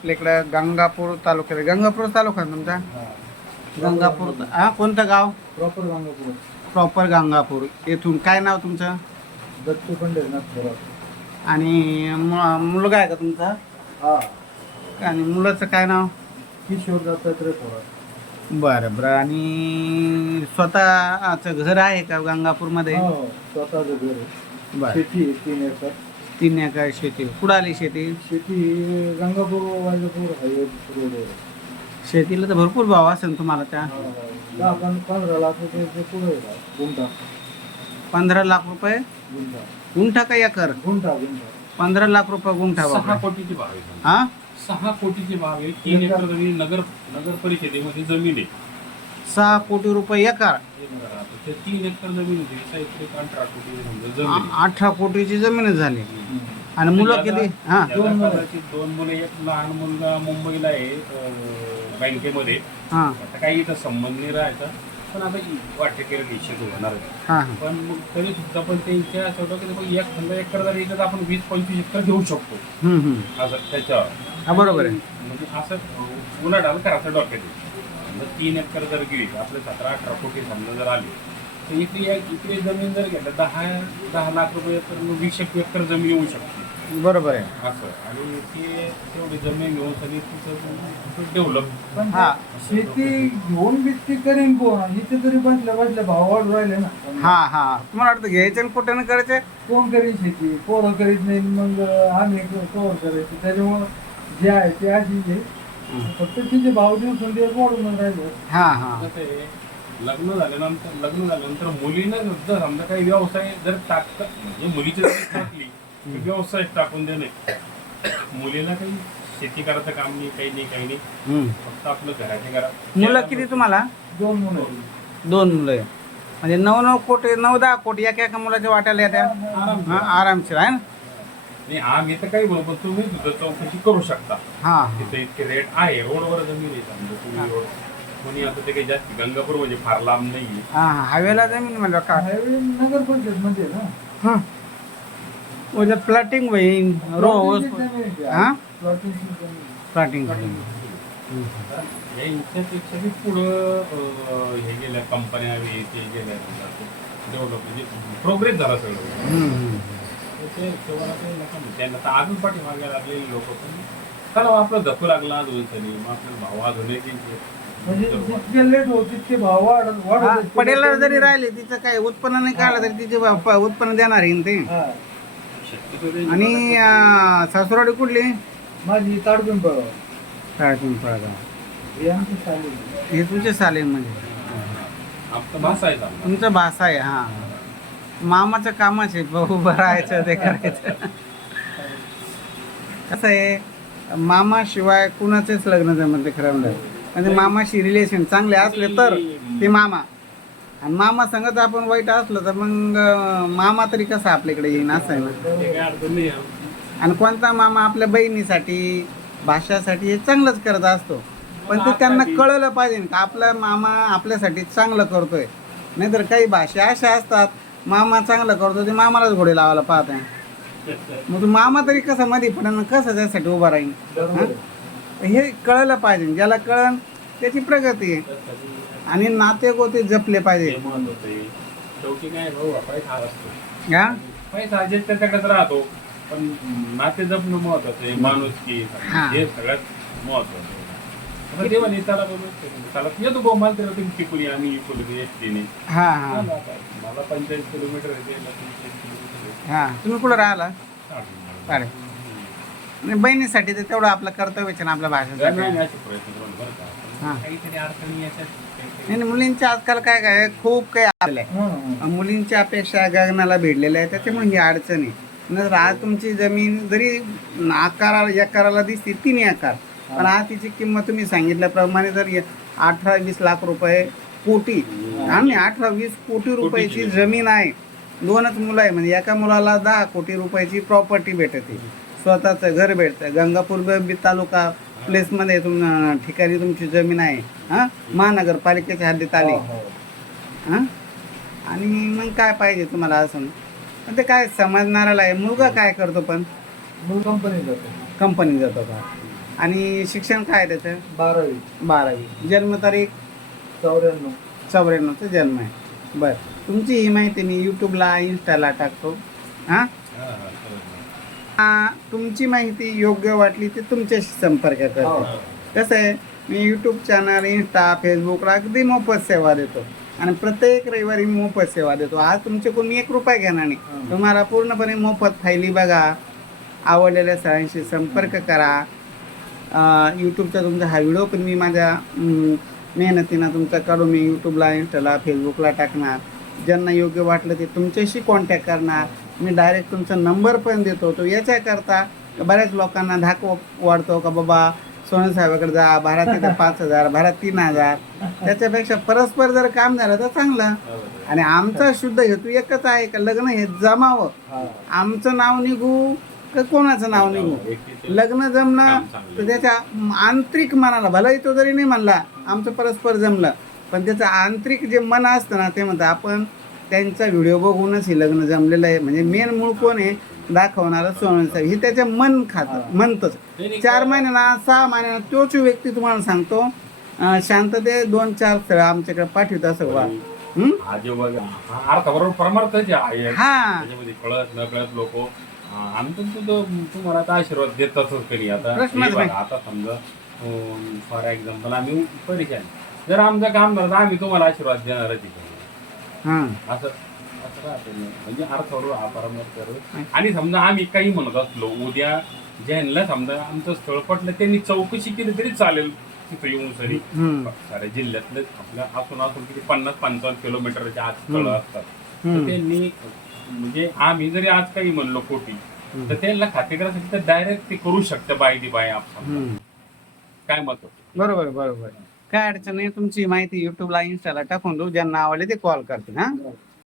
आपल्या इकडं गंगापूर तालुक्यात गंगापूर तालुका आहे तुमचा? गंगापूर. हा कोणतं गाव? प्रॉपर गंगापूर. प्रॉपर गंगापूर. येथून काय नाव तुमचं? दत्तू पंढरीनाथ थोरात आणि मु- मुलगा आहे का तुमचा? हा. आणि मुलाचं काय नाव? किशोर दत्तात्रय थोरात बरं बरं. आणि स्वतःचं घर आहे का गंगापूरमध्ये? हो स्वतःचं घर आहे. बरं. शेती आहे तीन एकर. तीन एकर शेती. कुठं आली शेती? शेती ही गंगापूर वायजापूर हायवे रोडवर आहे. शेतीला तर भरपूर भाव असेल तुम्हाला त्या. दहा पण पंधरा लाख रुपये ते पुढे गुंठा. पंधरा लाख रुपये? गुंठा. गुंठा का एकर? गुंठा गुंठा. पंधरा लाख रुपये गुंठा सहा बापरे. कोटीची भाव आहे. हा? सहा कोटीची भाव आहे. तीन एकर जमीन नगर नगर परिषदेमध्ये जमीन आहे. सहा कोटी रुपये एकर. ते तीन एकर जमीन होती एकर अठरा कोटी समजा जमीन. आहे. आ- अठरा कोटीची जमीनच झाली. आणि मुलं किती? हा. दोन मुलं. कदाचित दोन मुलं एक लहान मुलगा मुंबईला आहे अं, बँकेमध्ये. हा. आता काही इथं संबंध नाही राहायचा पण आता वाटेकर निश्चित होणार आहे. हा. हा पण मग तरी सुद्धा पण त्यांच्या असं होतं की मग एक समजा एकर जर याच्यात आपण वीस पंचवीस एकर घेऊ शकतो. हम्म, हम्म. असं त्याच्यावर. हा, बरोबर आहे. म्हणजे असं उन्हाळ्याला आलं करायचं डोक्यात समजा तीन एकर जर गेली आपले सतरा अठरा कोटी समजा जर आले तर इकडे एक- इकडे जमीन जर घेतलं दहा दहा लाख रुपये तर मग वीस एक एकर जमीन येऊ शकते. बरोबर आहे. असं. आणि ते तेवढी जमीन घेऊन सगळी तिचं डेव्हलप पण हा. शेती घेऊन बी ती करीन कोण इथे तरी बसल्या बसल्या भाव वाढ राहिले ना. हा हा. तुम्हाला वाटतं घ्यायचं आणि कुठे ना करायचं? कोण करीन शेती? पोरं करीत नाही मग आम्ही कवर करायची. त्याच्यामुळं जे आहे ते अशी आहे. फक्त तिचे भाव दिवसून दिवस वाढून राहिले. हा हा. कसं आहे, लग्न झाल्यानंतर लग्न झाल्यानंतर मुलीनं जर समजा काही व्यवसाय जर टाकता म्हणजे मुलीची जर टाकली तर व्यवसाय टाकून देणे. मुलीला काही शेती करायचं काम नाही काही नाही काही नाही. हम्म. फक्त आपलं घराच्या घरात मुलं किती तुम्हाला? दोन मुलं आहेत. दोन मुलं आहे म्हणजे नऊ नऊ कोटी नऊ दहा कोटी एका एका मुलाच्या वाट्याला येत्या. हा आरामशीर आहे ना? नाही आम्ही तर काही बोलतो तुम्ही सुद्धा चौकशी करू शकता. हा हा. तिथे इतके रेट आहे रोडवर जमीन आहे समजा तुम्ही रोड कोणी आता ते काही जास्त गंगापूर म्हणजे फार लांब नाही हा हा. हायवेला जमीन म्हणलं का? हायवे नगर परिषदमध्ये ना? हा. म्हणजे प्लॅटिंग होईन रोज. हा. प्लॅटिंग या यांच्यापेक्षा बी पुढं अं, हे गेल्या कंपन्या हे ते गेल्या डेव्हलप म्हणजे प्रोग्रेस झाला सगळं. ते ते लोकांना त्यांना तर अजून पाठीमागे लागलेले लोक पण. चला आपलं धकू लागला अजून तरी मग आपल्याला भाव म्हणजे जितके लेट होत तितके भाव आहेत. पडेला जरी राहिले तिचं काय उत्पन्न नाही काढलं तरी तिचे प- उत्पन्न देणार आहे ना ते. हा. आणि अं, सासुरवाडी कुठली? माझी ताडून बघा साडेतीन पळगाव हे आमची चालू हे तुझे चालेल म्हणजे. आपलं भाषा आहे चांगला. तुमचा भाषा आहे हा. मामाचं कामच आहे भाऊ उभं राहायचं ते करायचं. कसं आहे मामाशिवाय कुणाचेच लग्न जमत नाही खरं म्हणजे म्हणजे मामाशी रिलेशन चांगले असले तर ते मामा. आणि मामा सांगत आपण वाईट असलं तर मग मामा तरी कसा आपल्याकडे येईन असं ना. ते आहे. आणि कोणता मामा आपल्या बहिणीसाठी भाषासाठी हे चांगलंच करत असतो. पण ते त्यांना कळलं पाहिजे का आपला मामा आपल्यासाठी चांगलं करतोय. नाहीतर काही भाषा अशा असतात मामा चांगलं करतो ते मामालाच घोडे लावायला पाहत आहे मग तू मामा तरी कसं मध्ये पडेल कसं त्यासाठी उभा राहील. हे? कळलं पाहिजे ज्याला कळण त्याची प्रगती आहे. आणि नाते गोते जपले पाहिजे. शेवटी काय भाऊ पैसा असतो. हा? पैसा जे त्याच्याकडेच राहतो पण नाते जपणं महत्वाचं आहे माणूस की हा. हे सगळ्यात महत्वाचं आहे. येतो भाऊ मला त्याला तुम्ही टिकून या, आम्ही इकडून एसटीने हा हा. मला पंचेचाळीस किलोमीटर आहे त्याला पंचेचाळीस किलोमीटर आहे. हा. तुम्ही कुठं राहिला? बहिणीसाठी तर तेवढं आपलं कर्तव्यच ना आपल्या नाही, भाषेसाठी नाही, असे प्रयत्न करू बरं का. हा. पण काहीतरी अडचणी याच्यात काहीतरी- नाही नाही, मुलींच्या आजकाल काय काय खूप काही आले. मुलींच्या अपेक्षा गगनाला भेटलेल्या आहे त्याच्यामुळे ही अडचण आहे. नंतर आज तुमची जमीन जरी आकाराला एकाराला दिसते तीन एकार पण आज तिची किंमत तुम्ही सांगितल्याप्रमाणे जर ये- अठरा वीस लाख रुपये कोटी आणि अठरा वीस कोटी रुपयाची जमीन आहे. दोनच मुलं आहे. म्हणजे एका मुलाला दहा कोटी रुपयाची प्रॉपर्टी भेटते. स्वतःचं घर भेटतं. गंगापूर बी तालुका प्लेसमध्ये तुम ठिकाणी तुमची जमीन आहे. हां? महानगरपालिकेच्या हद्दीत आली. हो, हो. आणि मग काय पाहिजे तुम्हाला असं पण ते काय समजणाराला आहे. मुलगा काय करतो पण? मूळ कंपनी जातो. कंपनी जातो का? आणि शिक्षण काय आहे त्याचं? बारावी. बारावी. जन्मतारीख? चौऱ्याण्णव. चौऱ्याण्णवचा जन्म आहे. बरं. तुमची ही माहिती मी यूट्यूबला इन्स्टाला टाकतो. हां? हा, हा, तुमची माहिती योग्य वाटली ते तुमच्याशी संपर्क हो. करते कसं आहे? मी यूट्यूब चॅनल इन्स्टा फेसबुकला अगदी मोफत सेवा देतो. आणि प्रत्येक रविवारी मोफत सेवा देतो. आज तुमच्याकडून मी एक रुपया घेणार नाही. हं. तुम्हाला पूर्णपणे मोफत फायली बघा. आवडलेल्या सरांशी संपर्क करा. यूट्यूबचा तुमचा हा व्हिडिओ पण मी माझ्या मेहनतीनं तुमचा काढून मी यूट्यूबला इन्स्टाला फेसबुकला टाकणार. ज्यांना योग्य वाटलं ते तुमच्याशी कॉन्टॅक्ट करणार. मी डायरेक्ट तुमचा नंबर पण देतो. तो याच्याकरता बऱ्याच लोकांना धाक वाढतो का बाबा सोनं साहेबाकडे जा भारात पाच हजार भारात तीन हजार. त्याच्यापेक्षा परस्पर जर काम झालं तर चांगलं. आणि आमचा शुद्ध हेतू एकच आहे का लग्न हे जमावं. आमचं नाव निघू का कोणाचं नाव व्यक्तीचं लग्न जमणं चांगलं. तर त्याच्या आंतरिक मनाला भलाही तो जरी नाही म्हणला आमचं परस्पर जमलं पण त्याचं आंतरिक जे मन असतं ना ते म्हणतं आपण त्यांचा व्हिडिओ बघूनच हे लग्न जमलेलं आहे म्हणजे मेन मूळ कोण आहे दाखवणारं सोनं साहेब हे त्याच्या मन खातं हा. म्हणतंच नाही, चार महिन्याला सहा महिन्याला तोच व्यक्ती तुम्हाला सांगतो शांतते दोन चार स्थळं आमच्याकडे पाठवत असं बा हं? आम्ही तुम्हाला आता आशीर्वाद देतातच कधी आता प्रश्नच हे बघा, नाही. आता समजा फॉर एक्झाम्पल आम्ही परेशान जर आमचं काम झालं तर आम्ही तुम्हाला आशीर्वाद. हा असं असं राहते ना. म्हणजे अर्थावर परमार्थ आहे. आणि समजा आम्ही काही म्हणत असलो उद्या ज्यांना समजा आमचं स्थळ पटलं त्यांनी चौकशी केली तरी चालेल तिथं येऊन सरी हं. साऱ्या जिल्ह्यातले आपल्या असून असून किती पन्नास पंचावन्न किलोमीटरच्या आत स्थळ हम्म. असतात तर. त्यांनी म्हणजे आम्ही जरी आज काही म्हणलो कोटी. तर त्यांना खाते तर डायरेक्ट ते करू शकतं बाय दी बाय आपण. काय मत? बरोबर बरोबर काय अडचण नाही तुमची माहिती युट्यूबला इन्स्टाला टाकून देऊ ज्यांना आवडले ते कॉल करतील हा